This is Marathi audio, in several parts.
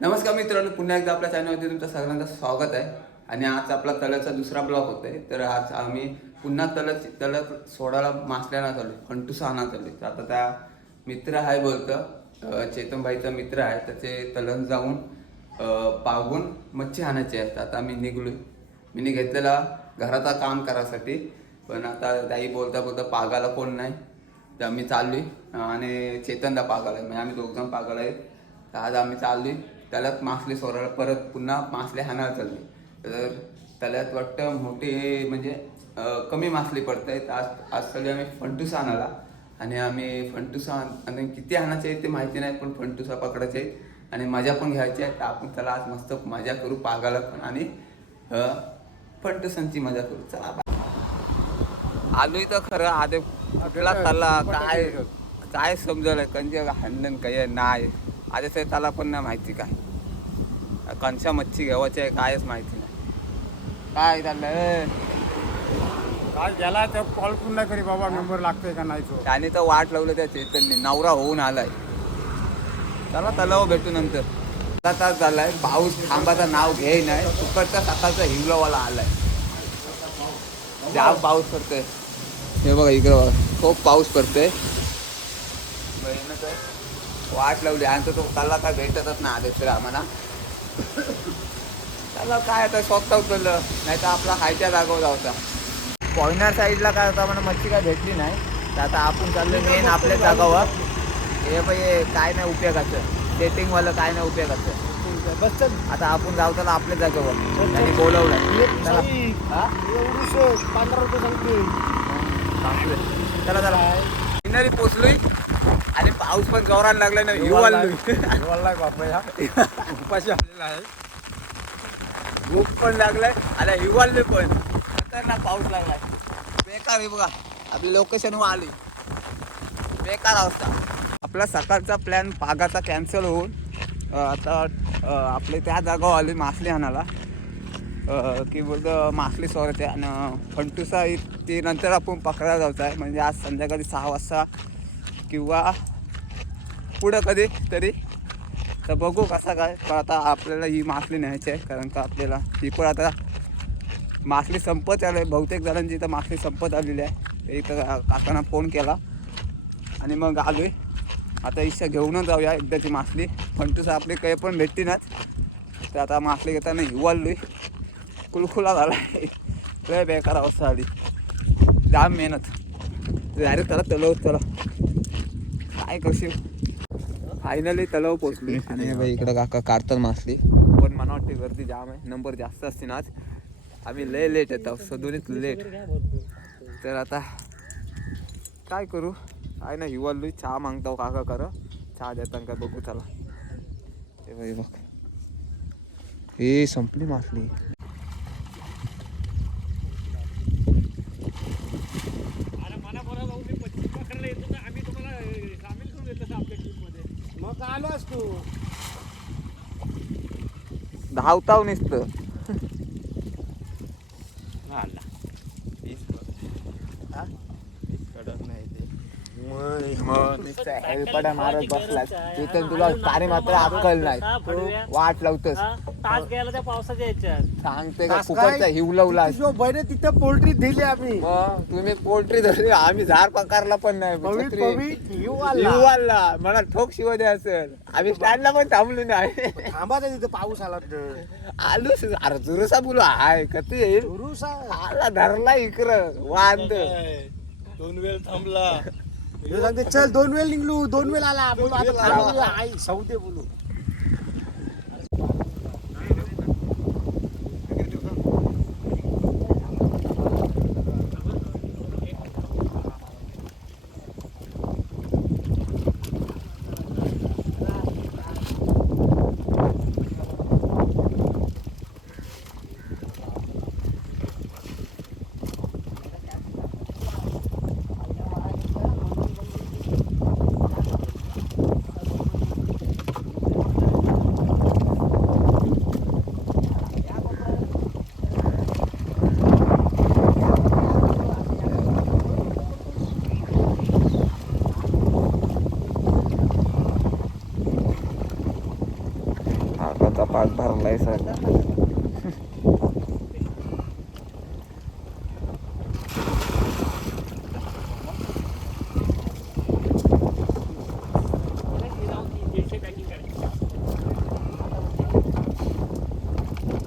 नमस्कार मित्रांनो पुन्हा एकदा आपल्या चॅनलमध्ये तुमचं सगळ्यांचं स्वागत आहे. आणि आज आपला तळ्याचा दुसरा ब्लॉग होत आहे तर आज आम्ही पुन्हा तळत तळत सोडायला मासल्याना चालू फंटू आणा चालू तर आता त्या मित्र आहे बोलतं. चेतनभाईचा मित्र आहे. त्याचे तलन जाऊन पागून मच्छी आणायची आहे. तर आता आम्ही निघलो मी घेतलेला घराचा काम करायसाठी. पण आता ताई बोलता बोलता पागाला कोण नाही. तर आम्ही चालली आणि चेतनदा पागाला आहे. म्हणजे आम्ही दोघजण पागाला आहे. तर आज आम्ही चालली त्यालाच मासले सोराला परत पुन्हा मासले हाणायला चालले तर त्यालाच वाटतं मोठे म्हणजे कमी मासले पडत आहेत आज आज सगळे आम्ही फंटूसा आणाला आणि आम्ही फंटूसा आणि किती आणायचे आहेत ते माहिती नाही पण फंटूसा पकडायचे आहेत. आणि मजा पण घ्यायची आहे. तर आपण त्याला आज मस्त मजा करू. पागाला पण. आणि अं, फंटूसांची मजा करू. चला आलोय तर खरं आधे कुठला त्याला काय काय समजलं? कंजे हंडन काय नाही आधे ते त्याला पण नाही माहिती काय. कंचा मच्छी घ्यावायची आहे कायच माहिती नाही. काय झालं? काल गेला तर कॉल पण नाही करी बाबा नंबर लागतोय का नाही तो. त्याने तर वाट लावलं त्या चेतनने नवरा होऊन आलाय. चला तलाव भेटू नंतर. अर्धा तास झालाय. पाऊस थांबाचा नाव घे नाही. सुकटचा सकाळचा हिवलावाला आलाय. जाम पाऊस पडतोय हे बघा इकडं बघा. खूप पाऊस पडतोय. वाट लावली. आणि तो त्याला काय भेटतच नाही आदेश आम्हाला. त्याला काय आता स्वतः उचललं. नाही तर आपला खायच्या जागेवर जावता पॉयनर साईडला काय होता मला मच्छी काय भेटली नाही. तर आता आपण चाललो मेन आपल्या जागावर. हे बाई काय नाही उपयोगाचं. सेटिंगवालं काय नाही उपयोगाचं. बस आता आपण जाऊ त्याला आपल्या जागेवर. त्यांनी बोलवलं? पंधरा रुपये सांगते. चला चला. सिनरी पोचलोय. आणि पाऊस पण जोराला लागला ना हिव आलोय उपाशी आलेला आहे. भूक पण लागलाय आणि हिवाळलोय पण. खतरनाक पाऊस लागलाय. बेकार आहे बघा. आपली लोकेशन वर आली बेकार अवस्था. आपला सकाळचा प्लॅन पागाचा कॅन्सल होऊन आता आपले त्या जागावर आले मासली आणायला. अं, की बोलतं मासली सोरायचे आणि फंटुसा ते नंतर आपण पकडायला जायचं आहे. म्हणजे आज संध्याकाळी सहा वाजता किंवा पुढं कधी तरी. तर बघू कसा काय पण आता आपल्याला ही मासली न्यायची आहे कारण का आपल्याला ही पण आता मासली संपत आली आहे. बहुतेक जणांची इथं मासली संपत आलेली आहे. ते इथं काकांना फोन केला. आणि मग आलो आहे आता इच्छा घेऊनच जाऊया एकदाची मासली फंटूस आपली काही पण भेटतीनच तर आता मासली घेताना हिवाळलोय कुलखुला झाला आहे लय बेकार अवस्था आली जाम मेहनत डायरेक्ट त्याला तलव चला काय कशी फायनली तलाव पोचली आणि बाई इकडं काका काढतात मासली पण मला वाटते गर्दी जाम आहे नंबर जास्त असते ना आज आम्ही लय लेट येतो सदोनीत लेट तर आता काय करू काय ना हिवाळलोय चहा मागताव काका कर चहा देताना काय बघू चला ते बाई बघ हे संपली मासली धावताव नुसतं मारत बसलाय. तिथं तुला पाणी मात्र अक्कल नाही. वाट लावतस. तास गेला त्या पावसाच्या याच्यात. सांगते का काय? हिवलवला जो बहिणी तिथे पोल्ट्री दिली आम्ही. तुम्ही पोल्ट्री धरली आम्ही झाड पकारला पण नाही पवी छत्री. पवी हिव आला. हिवाळला मला ठोक शिव द्या असेल. आम्ही स्टँडला पण थांबलो नाही. थांबाचा तिथे पाऊस आला तर. आलो अरे जुरसा बोलू हाय कधी येईल. आला धरला इकडं वांद. दोन वेळ थांबला. सांगते चल दोन वेळ निघलो दोन वेळ आला. बोलू आता थांबूया. आई सौदे बोलू. भरलाय सर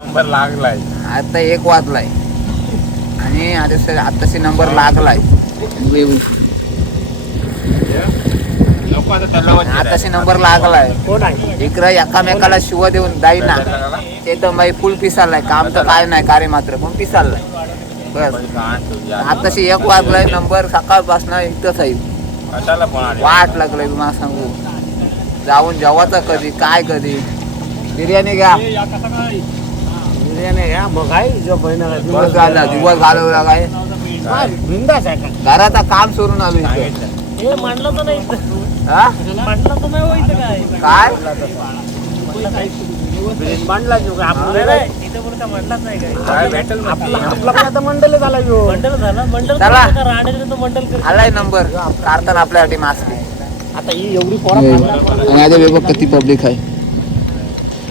नंबर लागलाय. आता एक वाजलाय. आणि आता आताशी नंबर लागलाय. आताशी नंबर लागलाय. कोण आहे? इकडं एकामेकाला शिव देऊन जाई ना. ते तर बाई फुल पिसाललाय काम तर काय नाही कार्य मात्र पण पिसाललाय बस. आताशी एक वाजलाय नंबर सकाळपासून इथंच आहे. वाट लागलंय तुम्हाला सांगू. जाऊन जेवायचं कधी काय कधी. बिर्याणी घ्या. बिर्याणी घ्या. मग काय जो बहिणाला दिवस घाला दिवस घालवला काय? बिंदास आहे का? घराचा काम सोडून आलो इथं. हे मांडलं तर नाही. काय? मांडला झाला मंडल. आलाय नंबर. कारताना आपल्यासाठी मास्क आता ही एवढी किती पब्लिक आहे.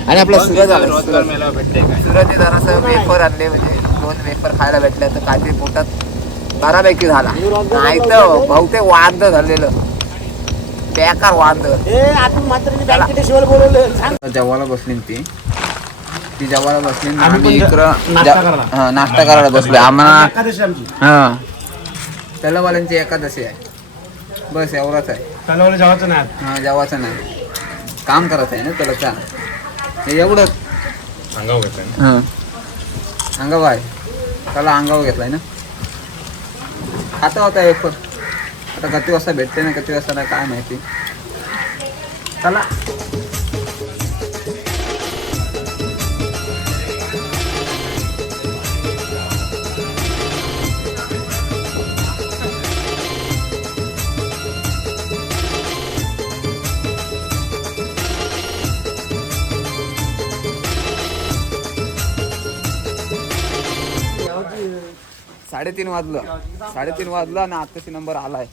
आणि आपला सूरज आला सूरजने जरासं वेफर आणले म्हणजे दोन वेफर खायला भेटले तर काहीतरी पोटात बऱ्यापैकी झाला. नाही तर बहुतेक वांद झालेलं. बेकार वांद. ए आतून मात्र बँकेच्या शिवाय बोलवलं. सांग. जेवायला बसली ती? ती जेवायला बसली ना आम्ही इकडं नाश्ता करायला. हा, नाश्ता करायला बसलो आम्हाला एकादशी आमची. हा. तलवाल्यांची एकादशी आहे. बस एवढाच आहे. तलावाला जेवायचं नाही. हा जेवायचं नाही. काम करत आहे ना तलचा हे एवढंच सांगाव घेतलं हां. अंगाव आहे. त्याला अंगाव घेतलाय ना. खाता होता एक पण. आता किती वाजता भेटते ना किती वाजता काय माहिती. चला. साडेतीन वाजलं. साडेतीन वाजलं आणि आत्ताशी नंबर आलाय.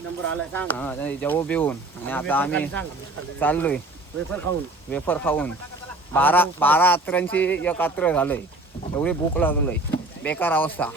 नंबर आलाय सांग. हा नाही, जेवू बिवून आणि आता आम्ही चाललोय. वेफर खाऊन. वेफर खाऊन. बारा बारा अत्र्यांची एक अत्र झालंय. एवढी भूक लागलंय. बेकार अवस्था.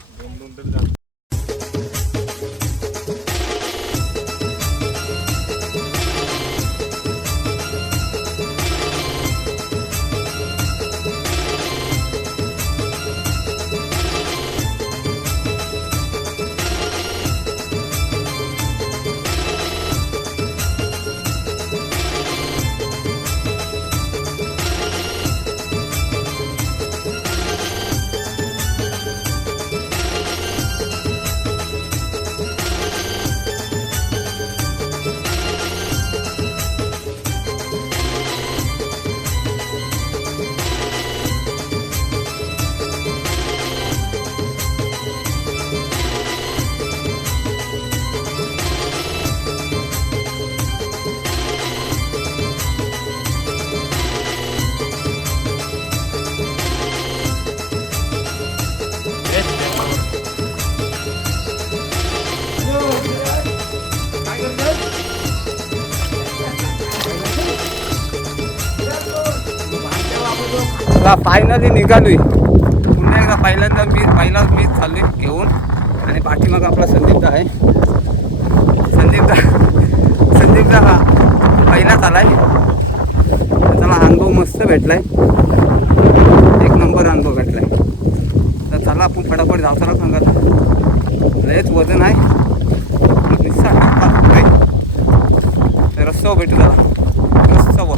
फायनली निघालोय. पुन्हा एकदा पहिल्यांदा मी पहिला मीच चाललोय घेऊन. आणि पाठीमाग आपला संदीपदा आहे. संदीपदा संदीपदा हा पहिलाच आलाय. त्याला अनुभव मस्त भेटलाय. एक नंबर अनुभव भेटलाय. तर चला आपण फटाफट धावताना सांगत लयच वजन आहे. निस्सा तर रस्त्यावर भेटू त्याला रस्त्यावर.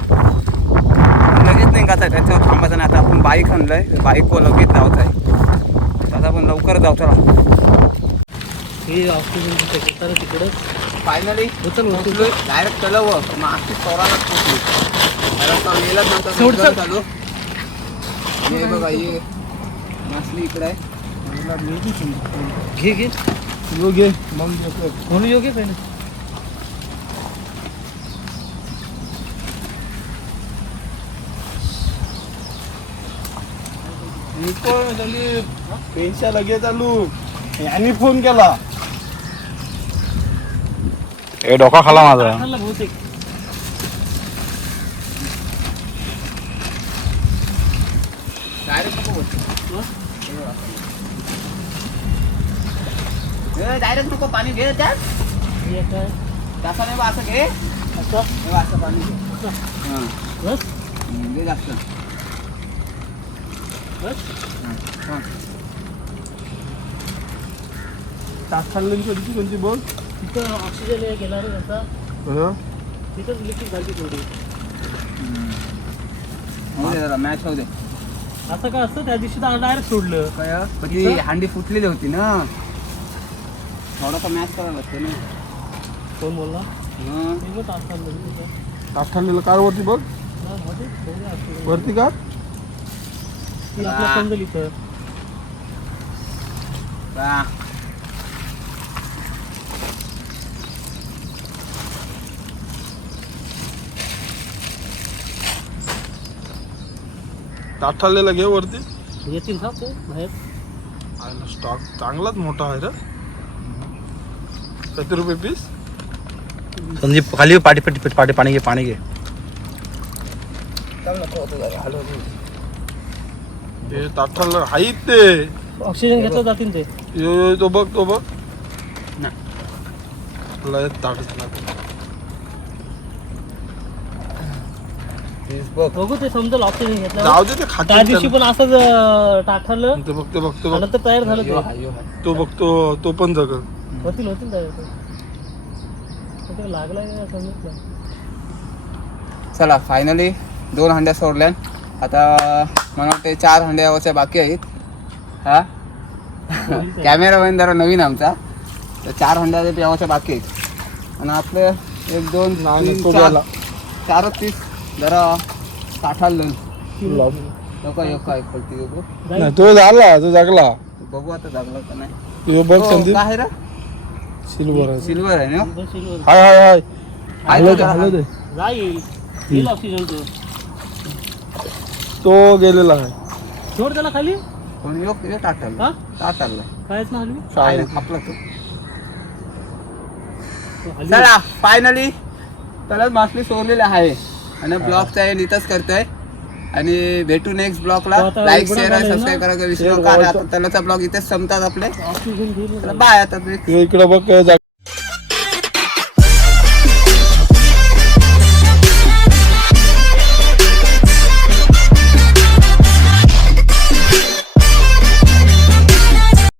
लगेच निघायचं आहे त्याच्यावर थांबायचं नाही. आता आपण बाईक आणलंय. बाईकवर लगेच जायचं आहे. आता आपण लवकर जाऊ. चला. हे ऑक्सिजन तिकडं. फायनली डायरेक्ट चलव मागची चोरालाच पोचलो. गेलाच. चालू. हे बघा ही मासली इकडे आहे. घे घे. घे. मग घेतो म्हणून योग्य पहिले? निकोळ लगेच आलू. यांनी फोन केला. ए डोका खाला माझा. बहुतेक. डायरेक्ट नको पाणी घे त्यात. तसा नाही असं? घे. असं? असं पाणी घे जास्त. बस. हां. टाकखानलेली कधीची कोणती बोल? तिथं ऑक्सिजन हे गेला रे त्याचा हं? तिथंच लिकेज झाली थोडी होऊ दे जरा मॅच होऊ दे. असं काय असतं त्या दिवशी तर डायरेक्ट सोडलं. काय पण ती हांडी फुटलेली होती ना. थोडासा मॅच करायला लागते ना. कोण बोलला? हं. मी पण तास चाललो तिथं. टाकखानलेला कार वरती बघ. वरती कार ती आपल्याला समजेल इथं. घे वरती. येतील का ते बाहेर? स्टॉक चांगलाच मोठा आहे रे. किती रुपये पीस संदीप खाली पाठी पाठी पाठी पाणी घे पाणी घे. हे टाकठाला आहेत ते. ऑक्सिजन घेतलं जातील ते. यो यो तो बघ तो बघ. नाही. लय ताट झाला बघ. बघू ते समजेल ऑक्सिजन घेतलं जाऊ दे ते त्या खाते दिवशी पण असंच टाकलं. ते बघ ते बघ ते नंतर तयार झालं ते. तो बघतो तो पण जगल. होतील होतील तयार ते. पण ते लागलाय का समजत नाही. चला फायनली दोन हंड्या सोडल्या आता मला वाटते चार हंड्यावरच्या बाकी आहेत. हा? कॅमेरामॅन जरा नवीन आमचा. तर चार हंड्या प्यावाच्या बाकी आहेत. आणि आपले एक दोन चार गेला. चारच तीस. जरा साठाल. लोक. एक तो झाला तो जागला. बघू आता जागला का नाही. तो बघ हो, काय आहे रे? सिल्वर आहे. सिल्वर आहे ना. हाय हाय हाय. दे जाईल. ऑक्सिजन तो. तो गेलेला आहे. सोड त्याला खाली? कोण योग योग टाकल हा? टाकल कायच ना हलवी? काय आपला तो. तो हलवी. चला फायनली त्याला मासली सोडलेली आहे. आणि ब्लॉगचा एंड इथंच करतोय. आणि भेटू नेक्स्ट ब्लॉगला आता लाईक शेअर? सबस्क्राईब करायचा विसरू नका. आणि. आता ब्लॉग इथेच संपतात आपले. ऑक्सिजन बाय आता इकडे बघ जाग